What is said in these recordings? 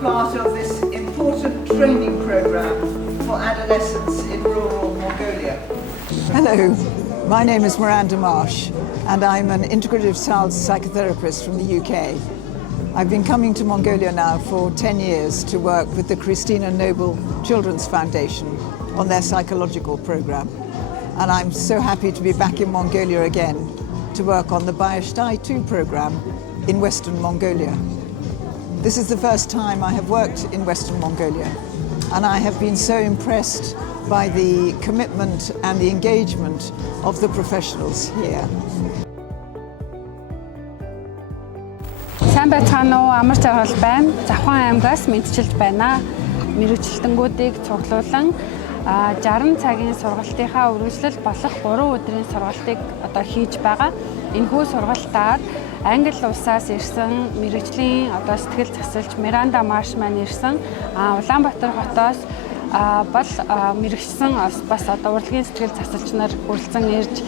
part of this important training programme for adolescents in rural Mongolia. Hello, my name is Miranda Marsh and I'm an integrative child psychotherapist from the UK. I've been coming to Mongolia now for 10 years to work with the Christina Noble Children's Foundation on their psychological programme. And I'm so happy to be back in Mongolia again to work on the Bayashtai 2 programme in Western Mongolia. This is the first time I have worked in Western Mongolia, and I have been so impressed by the commitment and the engagement of the professionals here. Сайн байцгаана уу? Амар жаргал байна. Завхан аймгаас мэдчилж байна. Мэргэжилтэнгүүдийг цуглуулан 60 цагийн сургалтынхаа үргэлжлэл болох 3 өдрийн сургалтыг одоо хийж байгаа. Энэхүү сургалтаар Англи улсаас ирсэн мэргэжлийн одоо сэтгэл засалч Miranda Marsh маань ирсэн Улаанбаатар хотоос бол мэргэжсэн бас одоо урлагийн сэтгэл засалч нар хүрэлцэн ирж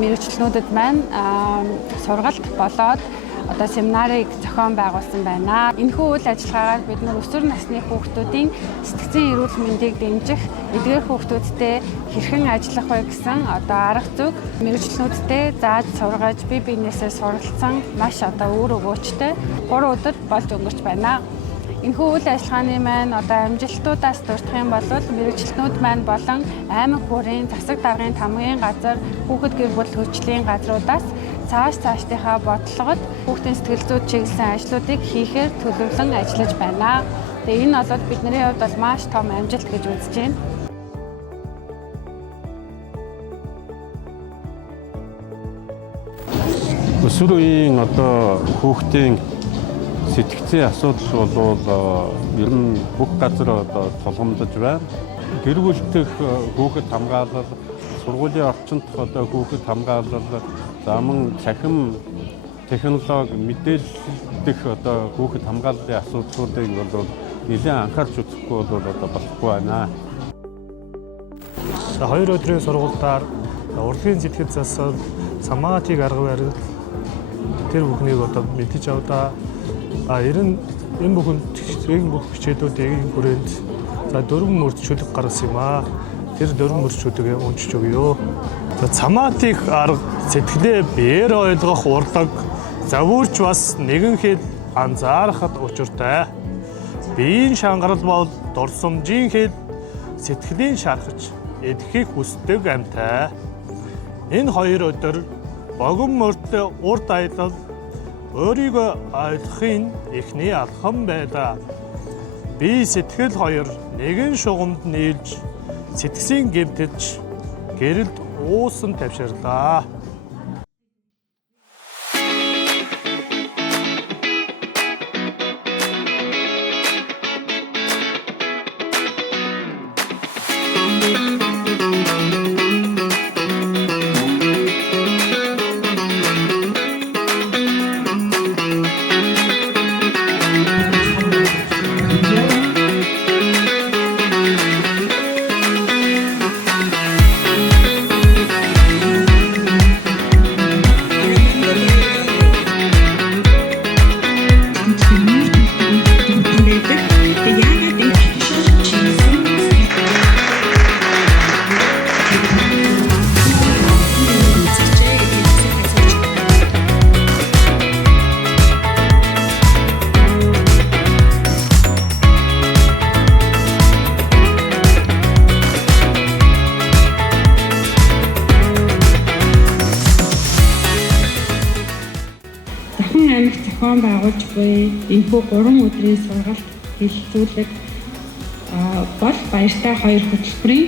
мэргэжлнүүдэд маань сургалт болоод одоо семинарыг зохион байгуулсан байна. Энэхүү үйл ажиллагаагаар бид нар өсвөр насны хүүхдүүдийн сэтгцийн эрүүл мэндийг дэмжих, эдгээр хүүхдүүдтэй хэрхэн ажиллах вэ гэсэн одоо арга зүйг мэргэжлнүүдтэй зааж сургаж бие биенээсээ суралцсан маш одоо өөр өгөөчтэй 3 өдөр болж өнгөрч байна. Энэхүү үйл ажиллагааны маань одоо амжилтуудаас дурдах юм бол мэргэжлнүүд маань болон аймаг бүрийн засаг даргын тамгын газар, хүүхэд гэр бүл хөгжлийн газруудаас цаашдынхаа бодлогод хүүхдийн сэтгэл зүйд чиглэсэн ажлуудыг хийхээр төлөвлөн ажиллаж байна. Тэгээ энэ бол бидний хувьд бол маш том амжилт гэж үзэж байна. Өсвөр үеийн одоо хүүхдийн сэтгцийн асуудал бол ер нь бүх газар одоо тулгамдж байна. Гэр бүлтэх хүүхэд хамгаалал, сургуулийн орчинд одоо хүүхэд хамгаалал, заман цахим технологи мэдээлэх одоо хүүхэд хамгааллын асуудлуудыг бол нэлээд анхаарч үзэхгүй бол одоо болохгүй байна. 2 өдрийн сургалтаар урлагийн сэтгэл засал, самаатиг арга барил тэр бүхнийг одоо мэдэж авдаа. Энэ бүхэнд бүх хичээлүүдийн хүрээнд за 4 мөрдчилөг гаргасан юм аа. Тэр 4 мөрдчилөгийг уншиж өгье. Самаатиг арга сэтгэлээ биеэр ойлгох урлаг завуурч бас нэгэн хэл анзаарахад учиртай. Биеийн шангарал бол дурсамжийн хэл сэтгэлийн шархаж эдхийг хүсдэг амьтай. Энэ 2 өдөр богино мөрдөө урд аялал өөрийгөө ойлгохын эхний алхам байлаа. Бие сэтгэл хоёр нэгэн шугамд нийлж сэтгцийн гэмтэж гэрэлд уусан тавширлаа. Зохион байгуулж буй энэхүү 3 өдрийн сургалт хэлэлцүүлэг бол Баяртай 2 хөтөлбөрийн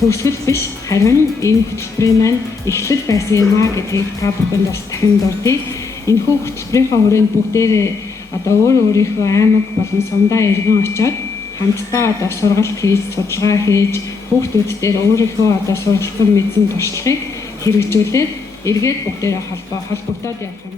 төгсгөл биш, харин энэ хөтөлбөрийн маань эхлэл байсан юм а гэдгийг та бүхэнд бас дахин дурдъя. Энэхүү хөтөлбөрийнхаа хүрээнд бүгдээрээ одоо өөрийнхөө аймаг болон сумдаа иргэн очоод хамтдаа одоо сургалт хийж, судалгаа хийж, хүүхдүүдээр өөрийнхөө одоо сургалтын мэдсэн туршлагыг хэрэгжүүлээд эргээд бүгдээрээ холбогдоод явах юм.